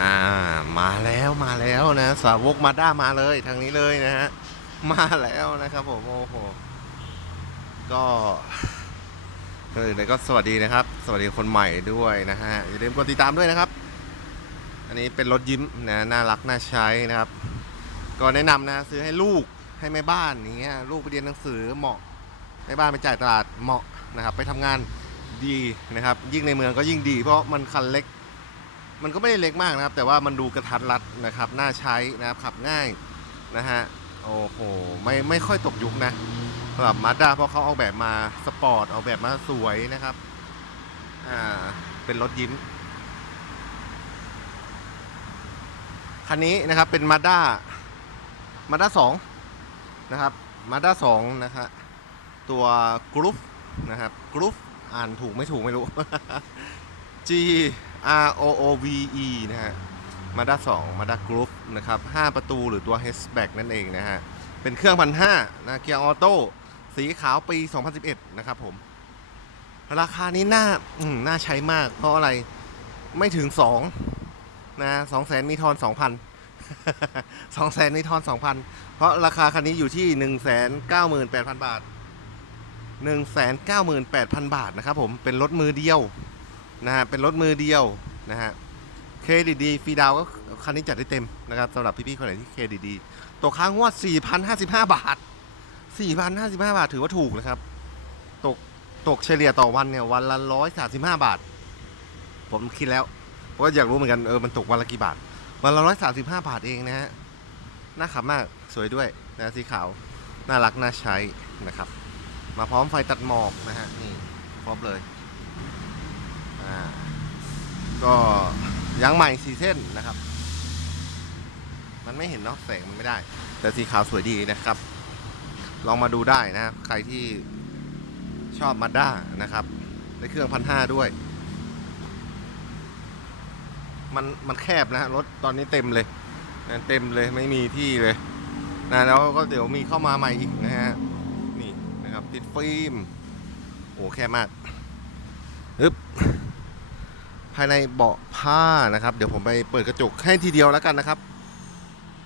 อ่ามาแล้วมาแล้วนะสาวกมาด้ามาเลยทางนี้เลยนะฮะมาแล้วนะครับผมโอ้โหก็ก่อนอื่นเลยก็สวัสดีนะครับ สวัสดีคนใหม่ด้วยนะฮะอย่าลืมกดติดตามด้วยนะครับ อันนี้เป็นรถยิ้มนะน่ารักน่าใช้นะครับ ก็แนะนำนะซื้อให้ลูกให้แม่บ้านอย่างเงี้ยลูกไปเรียนหนังสือเหมาะแม่บ้านไปจ่ายตลาดเหมาะนะครับ ไปทำงานดีนะครับ ยิ่งในเมืองก็ยิ่งดี เพราะมันคันเล็ก มันก็ไม่ได้เล็กมากนะครับ แต่ว่ามันดูกระทัดรัดนะครับน่าใช้นะครับขับง่ายนะฮะโอ้โหไม่ไม่ค่อยตกยุคนะสำหรับมาด้าเพราะเขาเอาแบบมาสปอร์ตเอาแบบมาสวยนะครับอ่าเป็นรถยิ้มคันนี้นะครับเป็นมาด้ามาด้าสองนะครับมาด้าสองนะฮะตัวกรุ๊ปนะครับกรุ๊ปอ่านถูกไม่ถูกไม่รู้ G R O O V E นะฮะมาด้าสองมาด้ากรุ๊ปนะครับ5ประตูหรือตัว hatchback นั่นเองนะฮะ เป็นเครื่องพันห้านะเกียร์ออโต้สีขาวปี 2011 นะครับผม ราคานี้น่าอืน่าใช้มาก เพราะอะไรไม่ถึง2นะสองแสนมีทอน2,000สองแสนมีทอน2,000เพราะราคาคันนี้อยู่ที่198,000บาท198,000บาทนะครับผมเป็นรถมือเดียว นะฮะเป็นรถมือเดียวนะฮะเครดิตดีฟรีดาวก็คันนี้จัดได้เต็มนะครับสำหรับพี่ๆคนไหนที่เครดิตดีตกค้างงวด 4,055 บาท 4,055 บาทถือว่าถูกนะครับตกตกเฉลี่ยต่อวันเนี่ยวันละ 135 บาท ผมคิดแล้วเพราะว่าอยากรู้เหมือนกันเออมันตกวันละกี่บาท วันละ 135 บาทเองนะฮะน่าขับมากสวยด้วยนะสีขาวน่ารักน่าใช้นะครับ มาพร้อมไฟตัดหมอกนะฮะนี่ครบเลย ก็ยางใหม่สีเส้นนะครับ มันไม่เห็นเนาะแสงมันไม่ได้ แต่สีขาวสวยดีนะครับ ลองมาดูได้นะครับ ใครที่ชอบมาด้านะครับในเครื่องพันห้าด้วย มันมันแคบนะรถตอนนี้เต็มเลยเต็มเลยไม่มีที่เลยนะแล้วก็เดี๋ยวมีเข้ามาใหม่อีกนะฮะนี่นะครับ ติดฟิล์มโอ้แคบมากฮึบายในเบาะผ้านะครับ เดี๋ยวผมไปเปิดกระจกให้ทีเดียวแล้วกันนะครับ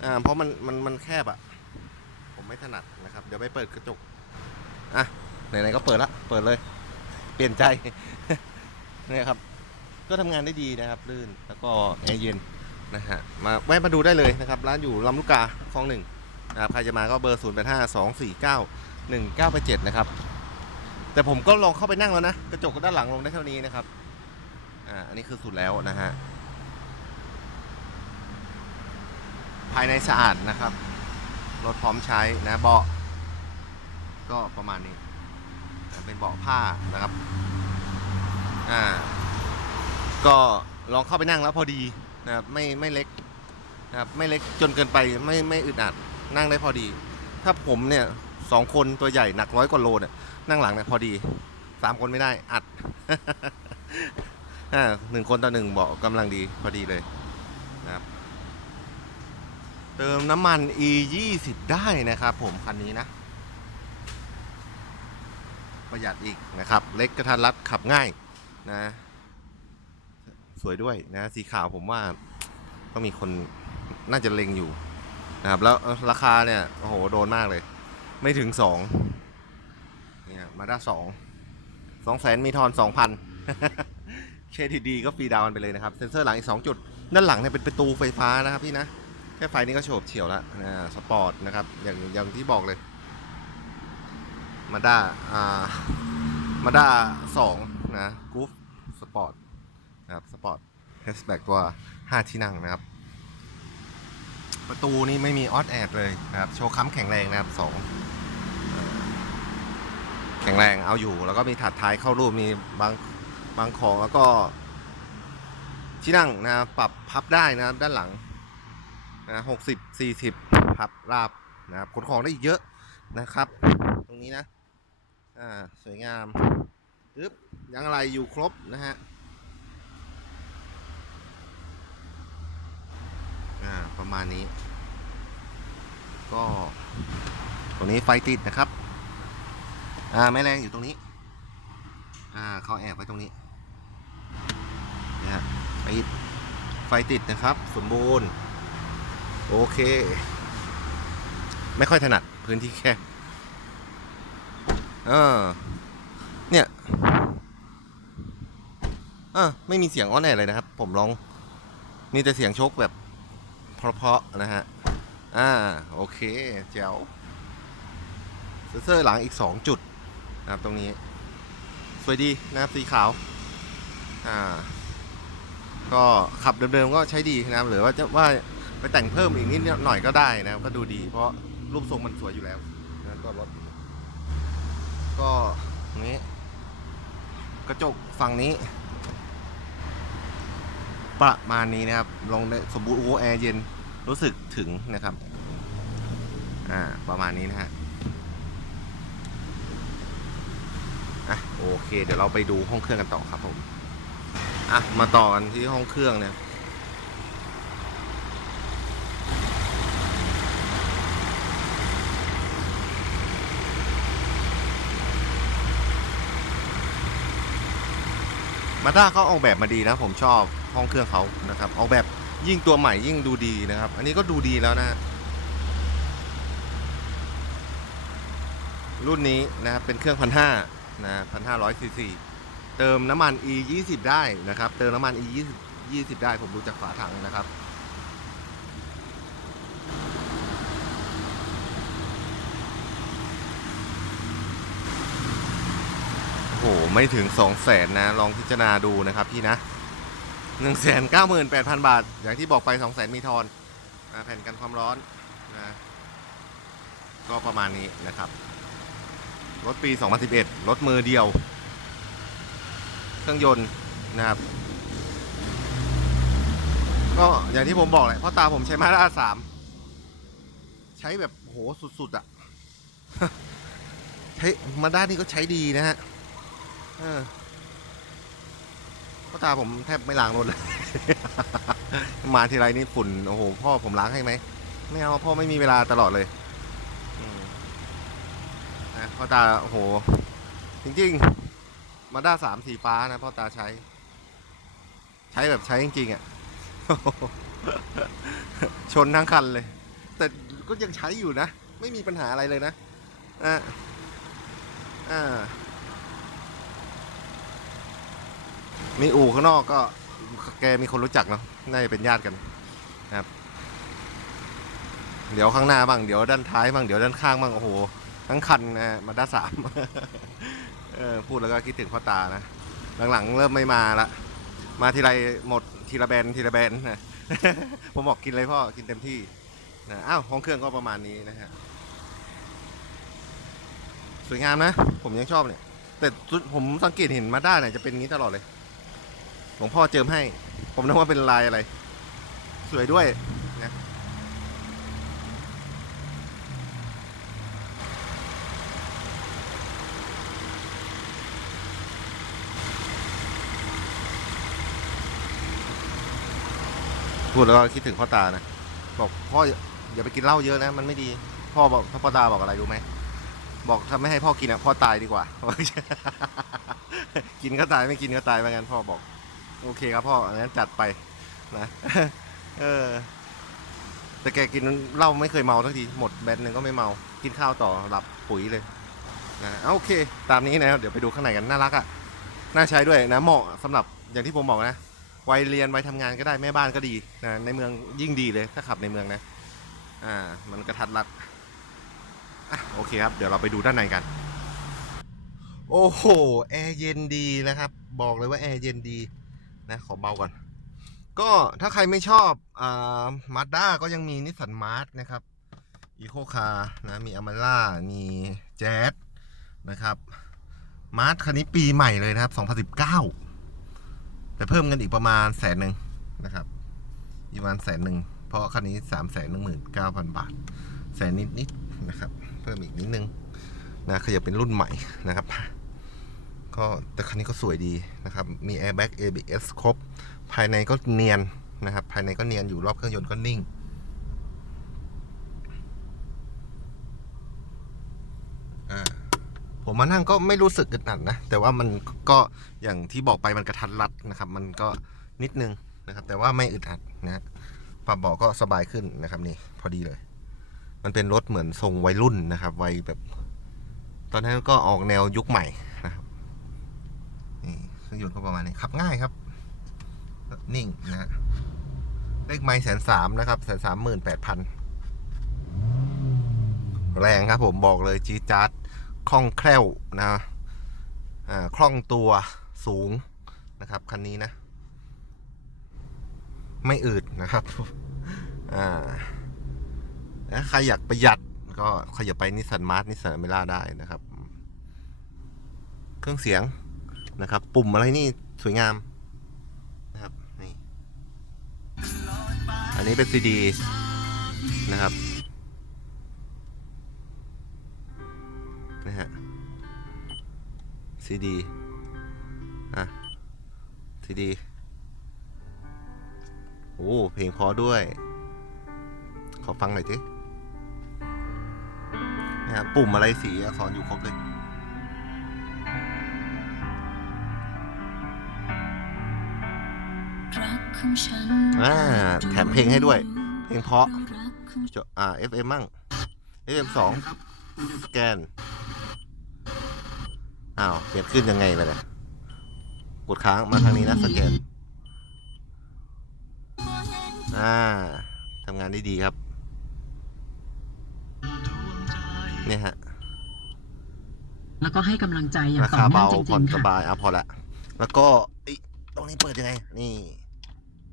อ่าเพราะมันมันมันแคบอะผมไม่ถนัดนะครับ เดี๋ยวไปเปิดกระจกอะไหนๆก็เปิดละเปิดเลย เปลี่ยนใจเนี่ยครับ ก็ทำงานได้ดีนะครับลื่นแล้วก็แอร์เย็นนะฮะมาแวะมาดูได้เลยนะครับ ร้านอยู่ลำลูกกาคลองหนึ่งนะครับใครจะมาก็เบอร์ 0 8 5 2 4 9 1 9 8 7 นะครับ แต่ผมก็ลองเข้าไปนั่งแล้วนะ กระจกด้านหลังลงได้เท่านี้นะครับ อ่าอันนี้คือสุดแล้วนะฮะ ภายในสะอาดนะครับ รถพร้อมใช้นะเบาะก็ประมาณนี้ เป็นเบาะผ้านะครับ อ่า ก็ลองเข้าไปนั่งแล้วพอดีนะครับไม่ไม่เล็กนะครับไม่เล็กจนเกินไปไม่ไม่อึดอัดนั่งได้พอดี ถ้าผมเนี่ยสองคนตัวใหญ่หนักร้อยกว่าโลเนี่ยนั่งหลังเนี่ยพอดีสามคนไม่ได้อัด อ่าหนึ่งคนต่อหนึ่งเบาะกำลังดีพอดีเลยนะครับเติมน้ำมัน e 2 0ได้นะครับผมคันนี้นะ ประหยัดอีกนะครับ เล็กกระทัดรัดขับง่ายนะ สวยด้วยนะ สีขาวผมว่าต้องมีคนน่าจะเล็งอยู่นะครับ แล้วราคาเนี่ย โอ้โห โดนมากเลย ไม่ถึงสองเนี่ยมาด้าสองสองแสนมีทอนสองพัน เครดิตดีก็ฟรีดาวน์ไปเลยนะครับ เซ็นเซอร์หลังอีก 2 จุด ด้านหลังเนี่ยเป็นประตูไฟฟ้านะครับพี่นะ แค่ไฟนี่ก็โฉบเฉี่ยวแล้วนะสปอร์ตนะครับ อย่างอย่างที่บอกเลย มาด้าอ่ามาด้าสองนะกูฟสปอร์ตนะครับสปอร์ตเฮสแบ็กตัว 5 ที่นั่งนะครับ ประตูนี่ไม่มีออดแอดเลยนะครับ โชว์ค้ำแข็งแรงนะครับสองแข็งแรงเอาอยู่ แล้วก็มีถาดท้ายเข้ารูปมีบาง บางของแล้วก็ที่นั่งนะปรับพับได้นะครับด้านหลังนะหกสิบสี่สิบพับราบนะครับขนของได้อีกเยอะนะครับ ตรงนี้นะอ่าสวยงามปึ๊บยังอะไรอยู่ครบนะฮะอ่าประมาณนี้ ก็ตรงนี้ไฟติดนะครับอ่าแม่แรงอยู่ตรงนี้อ่าเขาแอบไว้ตรงนี้ นะฮะปิดไฟติดนะครับ สมบูรณ์ โอเค ไม่ค่อยถนัดพื้นที่แคบเออเนี่ยเออไม่มีเสียงอ้อนแอเลยนะครับ ผมลอง มีแต่เสียงชกแบบเพราะๆนะฮะ อ่า โอเค เจ๋วเซนเซอร์หลังอีก 2 จุดนะครับตรงนี้ สวยดีนะครับสีขาว อ่า ก็ขับเดิมๆก็ใช้ดีนะครับหรือว่าจะว่าไปแต่งเพิ่มอีกนิดหน่อยก็ได้นะครับ ก็ดูดี เพราะรูปทรงมันสวยอยู่แล้วนะก็รถก็ตรงนี้กระจกฝั่งนี้ ประมาณนี้นะครับ ลงได้สมบูรณ์โอ้แอร์เย็นรู้สึกถึงนะครับ อ่า ประมาณนี้นะฮะอะโอเค เดี๋ยวเราไปดูห้องเครื่องกันต่อครับผม อะ มาต่อกันที่ห้องเครื่องเนี่ยมาด้าเขาออกแบบมาดีนะผมชอบห้องเครื่องเขานะครับออกแบบยิ่งตัวใหม่ยิ่งดูดีนะครับ อันนี้ก็ดูดีแล้วนะ รุ่นนี้นะครับเป็นเครื่องพันห้านะพันห้าร้อยซีซี เติมน้ำมัน e 2 0ได้นะครับ เติมน้ำมัน e 2 0ได้ผมดูจากฝาถังนะครับ โอ้โห ไม่ถึง 2 0 0แสนนะ ลองพิจารณาดูนะครับพี่นะ1 9 8 0 0 0 บาท อย่างที่บอกไป 2 0 0แสนมีทอนแผ่นกันความร้อนนะก็ประมาณนี้นะครับ รถปี 2011 รถมือเดียว เครื่องยนต์นะครับ ก็อย่างที่ผมบอกแหละพ่อตาผมใช้มาด้าสามใช้แบบโหสุดๆอะ่ะใช้มาด้านี่ก็ใช้ดีนะฮะพ่อตาผมแทบไม่ล้างรถเลย มาทีไรนี่ฝุ่นโอ้โห พ่อผมล้างให้ไหมไม่เอาพ่อไม่มีเวลาตลอดเลยพ่อตาโอ้โห จริง ๆ มาด้าสามสีฟ้านะพ่อตาใช้ ใช้แบบใช้จริงๆอะ่ะ ชนทั้งคันเลย แต่ก็ยังใช้อยู่นะ ไม่มีปัญหาอะไรเลยนะอ่าอ่ามีอู่ข้างนอกก็แกมีคนรู้จักเนาะน่าจะเป็นญาติกันนะครับ เดี๋ยวข้างหน้าบ้าง เดี๋ยวด้านท้ายบ้าง เดี๋ยวด้านข้างบ้าง โอ้โห ทั้งคันนะมาด้าสาม เออพูดแล้วก็คิดถึงพ่อตานะ หลังๆเริ่มไม่มาละ มาทีไรหมดทีละแบนทีละแบนนะ ผมบอกกินเลยพ่อ กินเต็มที่นะอ้าวห้องเครื่องก็ประมาณนี้นะฮะ สวยงามนะ ผมยังชอบเนี่ย แต่ผมสังเกตเห็นมาด้าเนี่ยจะเป็นอย่างนี้ตลอดเลย หลวงพ่อเจิมให้ ผมนึกว่าเป็นลายอะไร สวยด้วยนะ พู ดแล้วก็คิดถึงพ่อตานะบอกพ่ออย่าไปกินเหล้าเยอะนะ มันไม่ดี พ่อบอกถ้าพ่อตาบอกอะไรรู้ไหมบอกถ้าไม่ให้พ่อกินอะพ่อตายดีกว่า กินก็ตายไม่กินก็ตายไปงั้นพ่อบอก โอเคครับพ่องั้นจัดไปนะเออ แต่แกกินเหล้าไม่เคยเมาสักทีหมดแบนหนึ่งก็ไม่เมา กินข้าวต่อหลับปุ๋ยเลยนะโอเค ตามนี้นะเดี๋ยวไปดูข้างในกันน่ารักอะ่ะน่าใช้ด้วยนะเหมาะสำหรับอย่างที่ผมบอกนะ วัยเรียนวัยทำงานก็ได้แม่บ้านก็ดีนะในเมืองยิ่งดีเลยถ้าขับในเมืองนะอ่ามันกระทัดรัดอะโอเคครับ เดี๋ยวเราไปดูด้านในกัน โอ้โหแอร์เย็นดีนะครับ บอกเลยว่าแอร์เย็นดีนะขอเบาก่อน ก็ถ้าใครไม่ชอบอ่ามาด้าก็ยังมีนิสสันมาร์นะครับอีโคคาร์นะมีอ m มาล่ามีแจ๊สนะครับมาร์คันนี้ปีใหม่เลยนะครับ 2019 แต่เพิ่มเงินอีกประมาณแสนหนึ่งนะครับอีกประมาณแสนหนึ่งเพราะคันนี้สามแสนหนึ่งหมื่นเก้าพันบาทแสนนิดนิดๆนะครับ เพิ่มอีกนิดนึงนะขยับเป็นรุ่นใหม่นะครับ ก็แต่คันนี้ก็สวยดีนะครับ มีแอร์แบ็ก ABS ครบ ภายในก็เนียนนะครับ ภายในก็เนียนอยู่รอบเครื่องยนต์ก็นิ่ง อ่า ผมมานั่งก็ไม่รู้สึกอึดอัดนะ แต่ว่ามันก็อย่างที่บอกไปมันกระทัดรัดนะครับ มันก็นิดนึงนะครับ แต่ว่าไม่อึดอัดนะฮะปรับเบาะก็สบายขึ้นนะครับนี่พอดีเลย มันเป็นรถเหมือนทรงวัยรุ่นนะครับวัยแบบ ตอนนั้นก็ออกแนวยุคใหม่นะครับนี่เครื่องยนต์ก็ประมาณนี้ขับง่ายครับ นิ่งนะเลขไม้แสนสามนะครับแสนสามหมื่นแปดพันแรงครับผมบอกเลยจีดจัด คล่องแคล่วนะอ่าคล่องตัวสูงนะครับคันนี้นะ ไม่อืดนะครับอ่าถ้าใครอยากประหยัดก็ขยับไปนิสสันมาร์ทนิสสันเมล่าได้นะครับ เครื่องเสียงนะครับ ปุ่มอะไรนี่สวยงามนะครับนี่อันนี้เป็นซีดีนะครับ ซีดีอะซีดีโอ้เพลงเพอด้วย ขอฟังหน่อยสินะครับปุ่มอะไรสีอักษรอยู่ครบเลยอ่าแถมเพลงให้ด้วย เพลงเพราะจอ่า FM มั่ง FM สองสแกน อ้าวเปลี่ยนขึ้นยังไงล่ะเนี่ยกดค้างมาทางนี้นะสแกนอ่าทำงานได้ดีครับ เนี่ยฮะแล้วก็ให้กำลังใจอย่างราต่อคาเนื่อเบางจผ่ริอนงๆสค่ะ บายอะพอละ แล้วก็อิตรงนี้เปิดยังไง นี่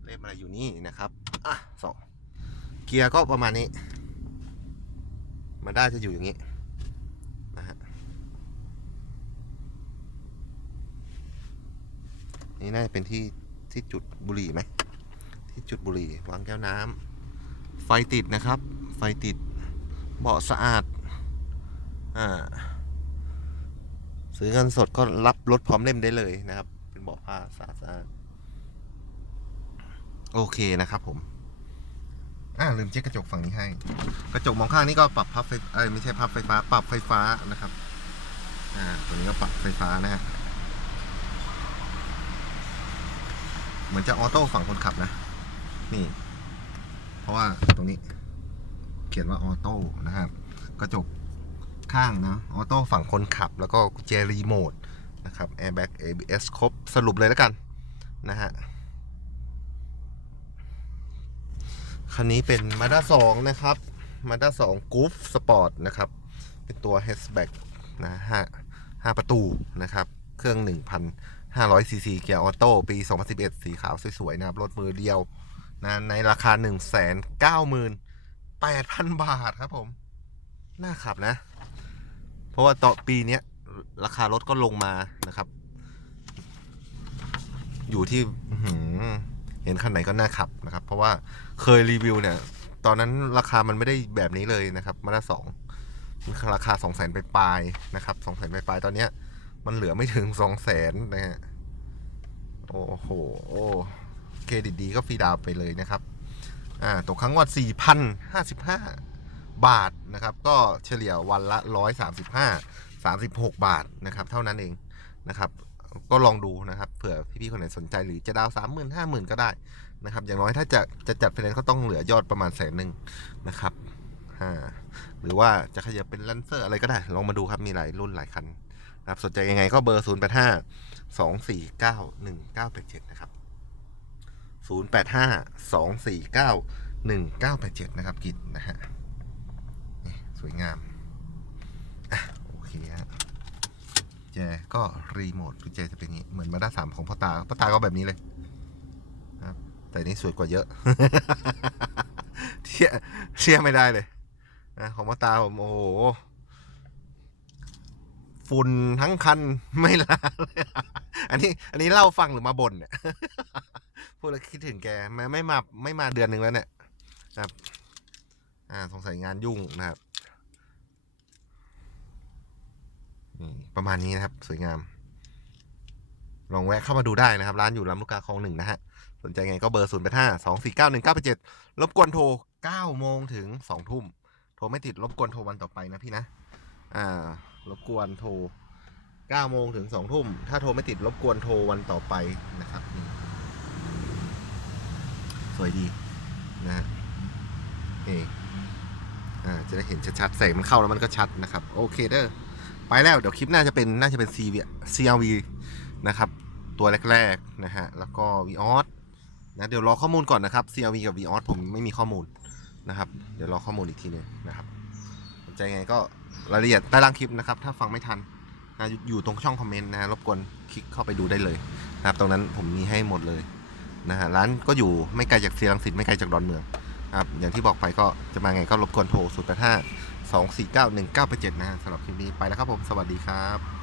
เล่มอะไรอยู่นี่นะครับอะสองเกียร์ก็ประมาณนี้มันได้จะอยู่อย่างนี้ นะฮะ นี่น่าจะเป็นที่ที่จุดบุหรี่ไหมที่จุดบุหรี่วางแก้วน้ำไฟติดนะครับ ไฟติดเบาะสะอาดอ่าซื้อเงินสดก็รับรถพร้อมเล่มได้เลยนะครับ เป็นเบาะผ้าสะอาดอาดโอเคนะครับผมอ่าลืมเช็คกระจกฝั่งนี้ให้ กระจกมองข้างนี่ก็ปรับพับไฟเอ้ยไม่ใช่พับไฟฟ้า ปรับไฟฟ้านะครับ อ่าตัวนี้ก็ปรับไฟฟ้านะฮะ เหมือนจะออโต้ฝั่งคนขับนะ นี่ เพราะว่าตรงนี้ เขียนว่าออโต้นะครับ กระจกข้างนะออโต้ฝั่งคนขับ แล้วก็กุญแจรีโมทนะครับแอร์แบ็ก ABS ครบสรุปเลยแล้วกันนะฮะคันนี้เป็น Mazda 2 นะครับ Mazda 2 Goof Sport นะครับ เป็นตัว hatchback นะห้าห้าประตูนะครับ เครื่อง 500 ซีซีเกียร์ออโต้ปี 2011 สีขาวสวยๆนะครับ รถมือเดียวนะในราคา 198,000 บาทครับผม น่าขับนะ เพราะว่าต่อปีนี้ราคารถก็ลงมานะครับ อยู่ที่หเห็นคันไหนก็น่าขับนะครับ เพราะว่าเคยรีวิวเนี่ย ตอนนั้นราคามันไม่ได้แบบนี้เลยนะครับมาด้าสองราคาสองแสนไปปลายๆนะครับสองแสนไปปลายๆตอนเนี้ย มันเหลือไม่ถึงสองแสนนะฮะ โอ้โหเครดิตดีก็ฟรีดาวน์ไปเลยนะครับ อ่าตกครั้งวัดสี่พันห้าสิบห้าบาทนะครับ ก็เฉลี่ยวันละ 135 36 บาทนะครับ เท่านั้นเองนะครับ ก็ลองดูนะครับเผื่อพี่ๆคนไหนสนใจหรือจะดาวสามหมื่นห้าหมื่นก็ได้นะครับ อย่างน้อยถ้าจะจะจัดไฟแนนซ์ก็ต้องเหลือยอดประมาณแสนหนึ่งนะครับอ่าหรือว่าจะขยับเป็นลันเซอร์อะไรก็ได้ ลองมาดูครับมีหลายรุ่นหลายคัน ครับสนใจยังไงก็เบอร์ 0 8 5 2 4 9 1 9 8 7 นะครับ 0 8 5 2 4 9 1 9 8 7 นะครับ กิจนะฮะสวยงามอะโอเคฮะแจก็รีโมทกุญแจจะเป็นย่างนี้ เหมือนมาด้าสามของพ่อตาพ่อตาก็แบบนี้เลยครับ แต่นี้สวยกว่าเยอะเชื่อเชื่อไม่ได้เลยนะของพ่อตาผมโอ้โห ฝุ่นทั้งคันไม่ลาเลยอันนี้ อันนี้เล่าฟังหรือมาบ่นเนี่ยพูดแล้วคิดถึงแกไม่ไม่มาไม่มาเดือนหนึ่งแล้วเนี่ยนะครับอ่าสงสัยงานยุ่งนะครับประมาณนี้นะครับ สวยงาม ลองแวะเข้ามาดูได้นะครับ ร้านอยู่ลำลูกกาคลองหนึ่งนะฮะ สนใจไงก็เบอร์ศูนย์แปดห้าสองสี่เก้าหนึ่งเก้าแปดเจ็ดรบกวนโทรเก้าโมงถึงสองทุ่ม โทรไม่ติดรบกวนโทรวันต่อไปนะพี่นะ อ่า รบกวนโทรเก้าโมงถึงสองทุ่ม ถ้าโทรไม่ติดรบกวนโทรวันต่อไปนะครับ สวยดีนะฮะนี่อ่าจะได้เห็นชัดๆแสงมันเข้าแล้วมันก็ชัดนะครับ โอเคเด้อไปแล้วเดี๋ยวคลิปหน้าจะเป็นน่าจะเป็น CV CRV นะครับ ตัวแรกๆนะฮะ แล้วก็ Vios นะเดี๋ยวรอข้อมูลก่อนนะครับ CRV กับ Vios ผมไม่มีข้อมูลนะครับ เดี๋ยวรอข้อมูลอีกทีหนึงนะครับสนใจไงก็ รายละเอียดใต้ล่างคลิปนะครับ ถ้าฟังไม่ทันนะอยู่ตรงช่องคอมเมนต์นะรบกวนคลิกเข้าไปดูได้เลยนะครับ ตรงนั้นผมมีให้หมดเลยนะฮะร้านก็อยู่ไม่ไกลจากเซียรังสิตไม่ไกลจากดอนเมืองนะครับอย่างที่บอกไปก็จะมาไงก็รบกวนโทร0 8 5 2 4 9 1 9 8 7นะฮะสำหรับคลิปนี้ไปแล้วครับผมสวัสดีครับ